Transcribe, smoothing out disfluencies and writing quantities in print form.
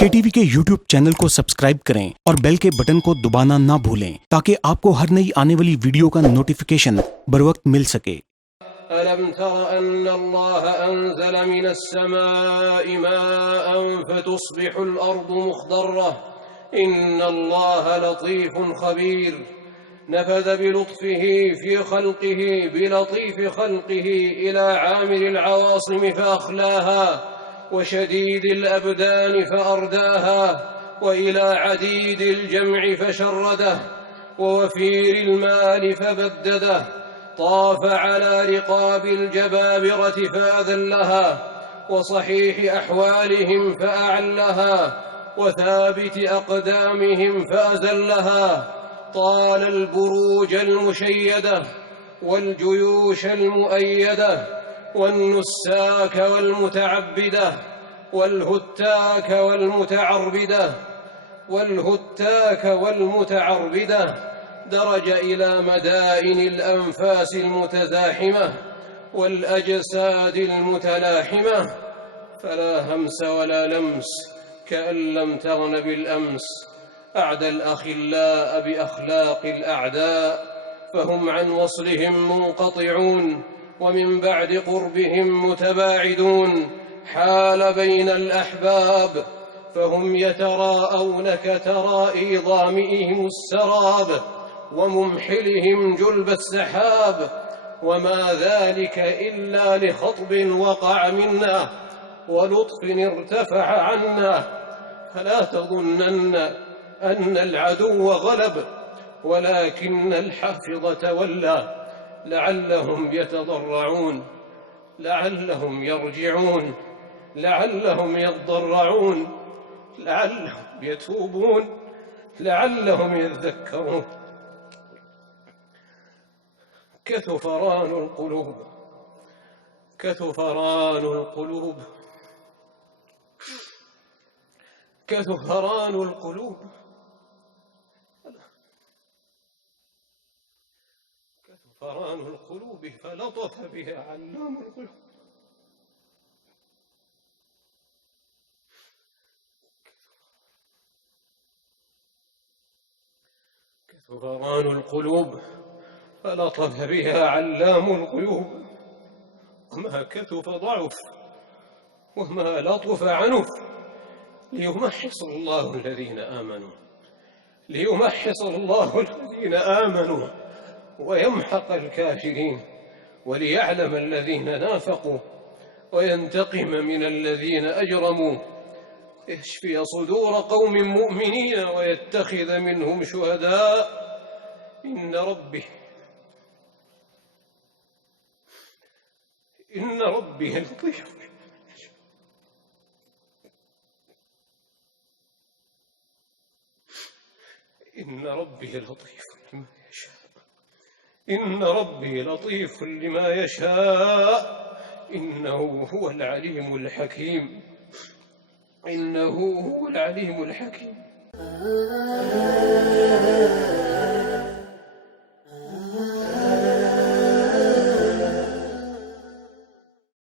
केटीवी के YouTube channel को सब्सक्राइब करें और बेल के बटन को दबाना ना भूलें ताकि आपको हर नई आने वाली वीडियो का नोटिफिकेशन बरवक्त मिल सके। ألم تر أن الله أنزل من السماء ماء فتصبح الأرض مخضرة إن الله لطيف خبير نفذ بلطفه في خلقه بلطيف خلقه إلى عامر العواصم فأخلاها وشديد الأبدان فأرداها وإلى عديد الجمع فشرده ووفير المال فبدده طاف على رقاب الجبابرة فأذلها وصحيح أحوالهم فأعلها وثابت أقدامهم فأزلها طال البروج المشيدة والجيوش المؤيدة والنساك والمتعبدة والهتاك والمتعربدة درج إلى مدائن الأنفاس المتزاحمة والأجساد المتلاحمة فلا همس ولا لمس كأن لم تغن بالأمس أعدى الأخلاء بأخلاق الأعداء فهم عن وصلهم منقطعون ومن بعد قربهم متباعدون حال بين الأحباب فهم يتراءون كترائي ظامئهم السراب وممحلهم جلب السحاب وما ذلك إلا لخطب وقع منا ولطف ارتفع عنا فلا تظنن أن العدو غلب ولكن الحافظ تولى لعلهم يتضرعون لعلهم يرجعون لعلهم يضرعون لعلهم يتوبون لعلهم يذكرون كثفران القلوب كثفران القلوب كثفران القلوب كثفران القلوب فلطف بها علام القلوب كثفران القلوب فلطف بها علام الغيوب وما كثف ضعف وما لطف عنف ليمحص الله الذين آمنوا ليمحص الله الذين آمنوا ويمحق الكافرين وليعلم الذين نافقوا وينتقم من الذين أجرموا يشفي صدور قوم مؤمنين ويتخذ منهم شهداء إن ربي لطيف إن ربي لطيف لما يشاء إن ربي لطيف لما يشاء إنه هو العليم الحكيم إنه هو العليم الحكيم